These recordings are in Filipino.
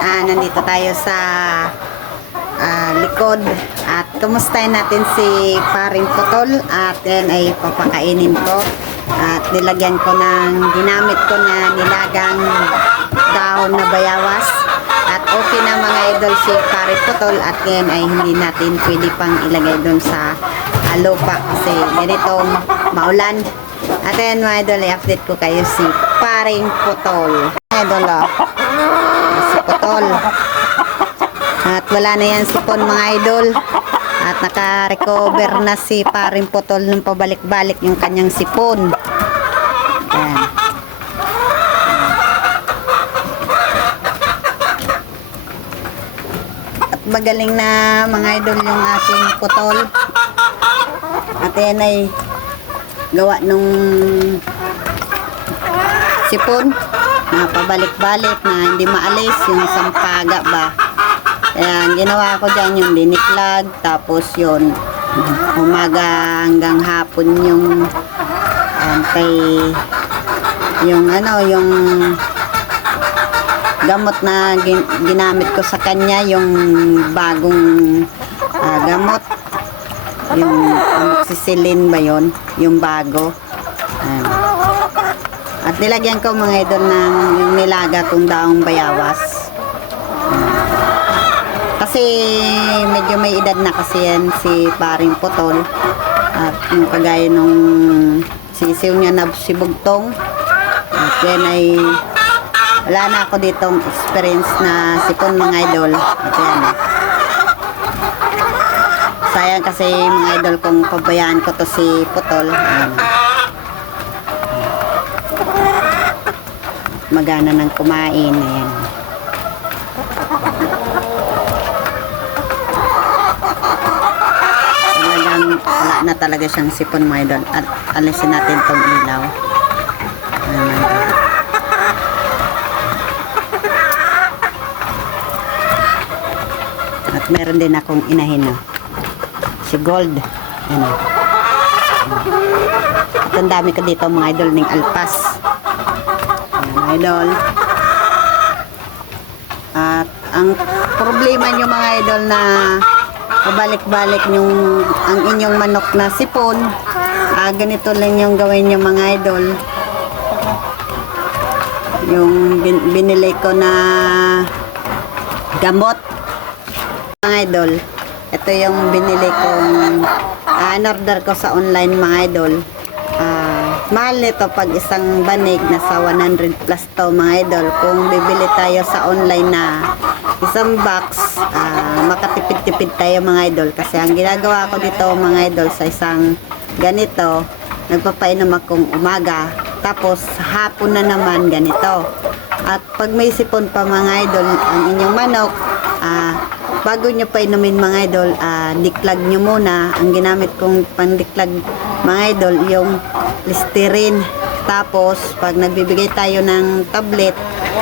Nandito tayo sa likod at kumustahin natin si Paring Putol at yan ay papakainin ko at nilagyan ko ng ginamit ko na nilagang dahon na bayawas at okay na mga idol si Paring Putol at yan ay hindi natin pwede pang ilagay doon sa lupa kasi ganitong maulan. At yan mga idol, i-update ko kayo si Paring Putol. Idol, si Putol. At wala na yan sipon mga idol. At naka-recover na si Paring Putol nung pabalik-balik yung kanyang sipon. Ayan. At magaling na mga idol yung aking putol. At yan ay gawa nung sipon na pabalik-balik na hindi maalis yung sampaga ba. Kaya ginawa ko dyan yung diniklag, tapos yun umaga hanggang hapon yung yung yung gamot na ginamit ko sa kanya, yung bagong gamot, yung amoxicillin ba yun, yung bago. At nilagyan ko mga idol ng yung nilaga kong daong bayawas. Kasi medyo may edad na kasi yan si Paring Putol. At yung kagaya nung sisiw niya na si Bugtong. At yan ay wala na ako ditong experience na sipon mga idol. At yan. Sayang kasi mga idol kung pabayaan ko to si Putol. Magana ng kumain. Ayan. Talagang wala na talaga siyang sipon mga idol. At alisin natin tong ilaw. Ayan. At meron din akong inahin na si Gold. Ayan. At ang dami ko dito mga idol ng alpas. Idol. At ang problema nyo mga idol na pabalik-balik yung ang inyong manok na sipon, ganito lang yung gawin nyo mga idol. Yung binili ko na gamot mga idol, ito yung binili kong in-order ko sa online mga idol. Mahal nito pag isang banig nasa 100 plus to mga idol. Kung bibili tayo sa online na isang box, makatipid-tipid tayo mga idol. Kasi ang ginagawa ko dito mga idol sa isang ganito, nagpapainom akong umaga. Tapos hapon na naman ganito. At pag may sipon pa mga idol, ang inyong manok, bago nyo pa inumin mga idol, diklag nyo muna. Ang ginamit kong pandiklag mga idol, yung Listerine. Tapos pag nagbibigay tayo ng tablet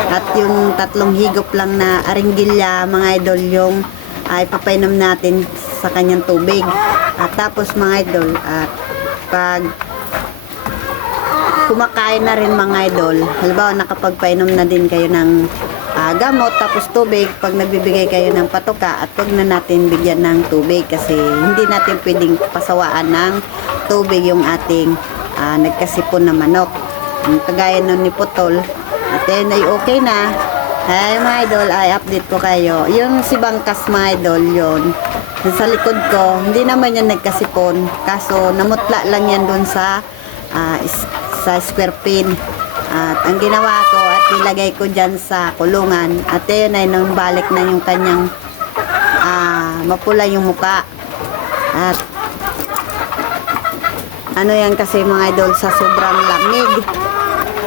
at yung 3 higop lang na aringgilya mga idol, yung ipapainom natin sa kanyang tubig. At tapos mga idol, at pag kumakain na rin mga idol, halimbawa nakapagpainom na din kayo ng gamot tapos tubig, pag nagbibigay kayo ng patuka, at wag na natin bigyan ng tubig kasi hindi natin pwedeng pasawaan ng tubig yung ating nagkasipon na manok. Kagaya nun ni Putol. At yan ay okay na. Ay mga idol, ay update ko kayo. Yung si Bangkas mga idol, yun sa likod ko, hindi naman yan nagkasipon, kaso namutla lang yan dun sa square pin. At ang ginawa ko at nilagay ko dyan sa kulungan, at yun ay nang balik na yung kanyang mapula yung muka. At ano yan kasi mga idol, sa sobrang lamig,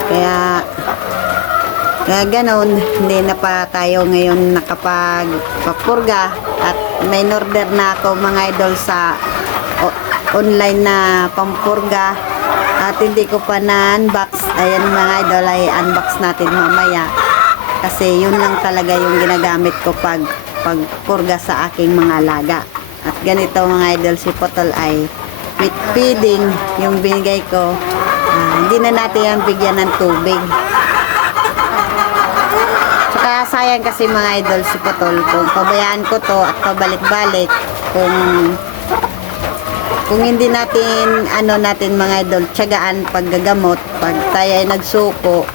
kaya ganoon, hindi na pa tayo ngayon nakapagpapurga. At may order na ako mga idol sa online na pampurga at hindi ko pa na-unbox. Ayan mga idol, ay unbox natin mamaya kasi yun lang talaga yung ginagamit ko pag purga sa aking mga alaga. At ganito mga idol, si Putol ay with feeding yung binigay ko. Hindi na natin yan bigyan ng tubig. Saka kabuhayan kasi mga idol si Putol. Kung pabayaan ko to at pabalik-balik, kung hindi natin natin mga idol tiyagaan paggagamot, pag tayo ay nagsuko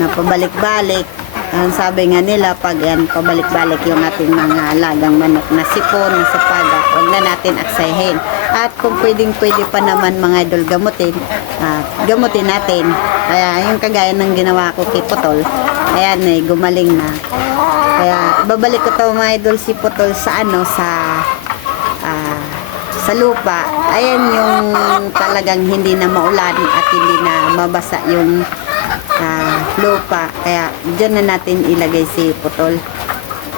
na pabalik-balik, ang sabi nga nila pag yan pabalik-balik yung ating mga alagang manok na sipon, na sapaga, huwag na natin aksayahin. At kung pwede pa naman mga idol gamutin natin. Kaya yung kagaya ng ginawa ko kay Putol, ayan gumaling na. Kaya babalik ko to mga idol si Putol sa sa lupa. Ayan yung talagang hindi na maulan at hindi na mabasa yung lupa. Kaya dyan na natin ilagay si Putol.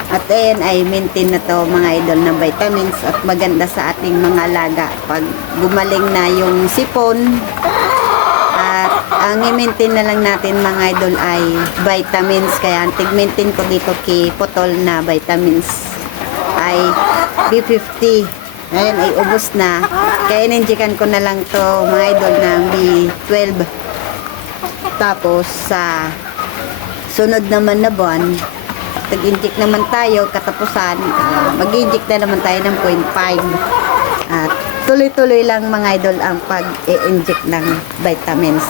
At ayan ay maintain na to mga idol ng vitamins at maganda sa ating mga alaga. Pag gumaling na yung sipon, at ang i-maintain na lang natin mga idol ay vitamins. Kaya ang tig-maintain ko dito kay Putol na vitamins ay B50. Ngayon ay ubos na. Kaya ininjikan ko na lang to mga idol ng B12. Tapos sa sunod naman na buwan, tag-inject naman tayo katapusan, mag-inject na naman tayo ng 0.5. At tuloy-tuloy lang mga idol ang pag-i-inject ng vitamins.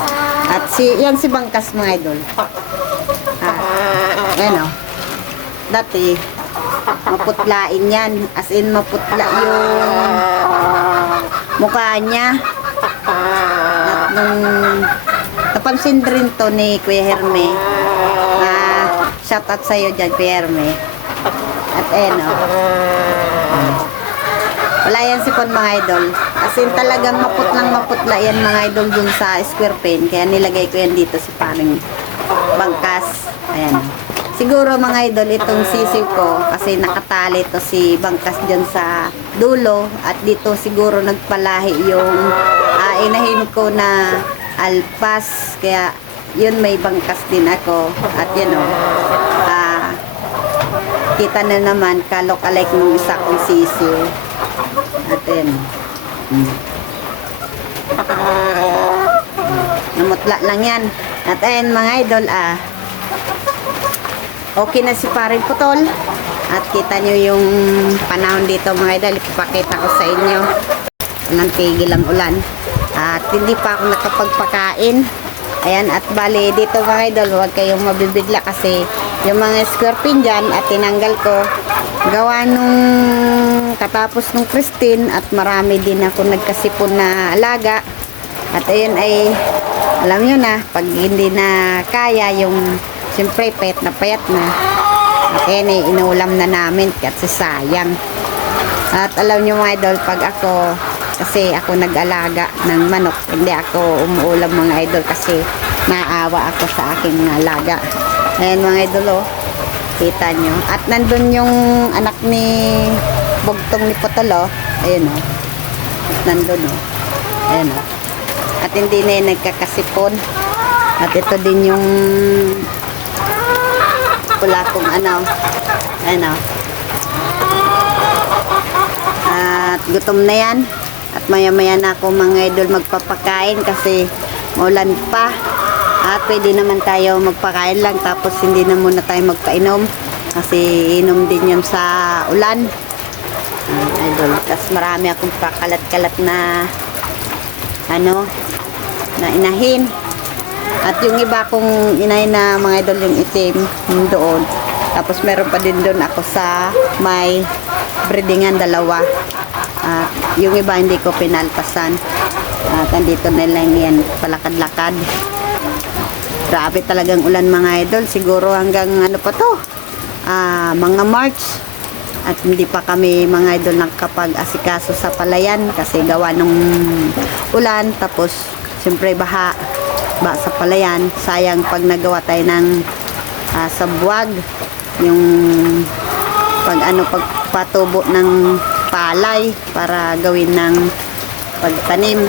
At yan si Bangkas mga idol. Yan o. Dati maputlain yan, as in maputla yung mukha niya. At nung napansin rin to ni Kuya Herme, shout out sa'yo dyan Kuya Herme. At ayan wala yan sipon mga idol, as in talagang maputla yan mga idol dun sa square pen. Kaya nilagay ko yan dito si paring Bangkas. Ayan. Siguro mga idol itong sisiw ko kasi nakatali to si Bangkas dyan sa dulo, at dito siguro nagpalahi yung inahin ko na alpas, kaya yun may Bangkas din ako. At yan kita na naman kalok-alike ng isa kong sisiw. At yan namutla lang yan. At ayan mga idol okay na si paring Putol. At kita nyo yung panahon dito mga idol, ipapakita ko sa inyo. Walang tigil ang ulan. At hindi pa ako nakapagpakain. Ayan, at bali dito mga idol, huwag kayong mabibigla kasi yung mga square pin dyan at tinanggal ko gawa nung katapos nung Christine, at marami din ako nagkasipon na alaga. At ayun ay alam nyo na, pag hindi na kaya yung siyempre payat na, at ayun ay inuulam na namin kasi sayang. At alam nyo mga idol, pag kasi ako nag-alaga ng manok, hindi ako umuulam mga idol kasi naawa ako sa aking alaga. Ayan mga idol kita nyo. At nandun yung anak ni Bugtong ni Putol ayun nandun ayun at hindi na yung nagkakasipon. At ito din yung pula kong ayun at gutom na yan. At maya-maya na ako mga idol magpapakain kasi maulan pa. At pwede naman tayo magpakain lang, tapos hindi na muna tayo magpainom kasi inom din yan sa ulan. Idol. Tapos marami akong pakalat-kalat na na inahin. At yung iba kong inahin na mga idol yung itim doon. Tapos meron pa din doon ako sa may breedingan dalawa. At yung iba hindi ko pinalpasan. At andito na lang yan palakad-lakad. Grabe talagang ulan mga idol. Siguro hanggang pa to mga March. At hindi pa kami mga idol nakapag-asikaso sa palayan kasi gawa nung ulan. Tapos siyempre baha sa palayan. Sayang pag nagawa tayo ng sabwag, yung pagpatubo ng palay para gawin ng pagtanim.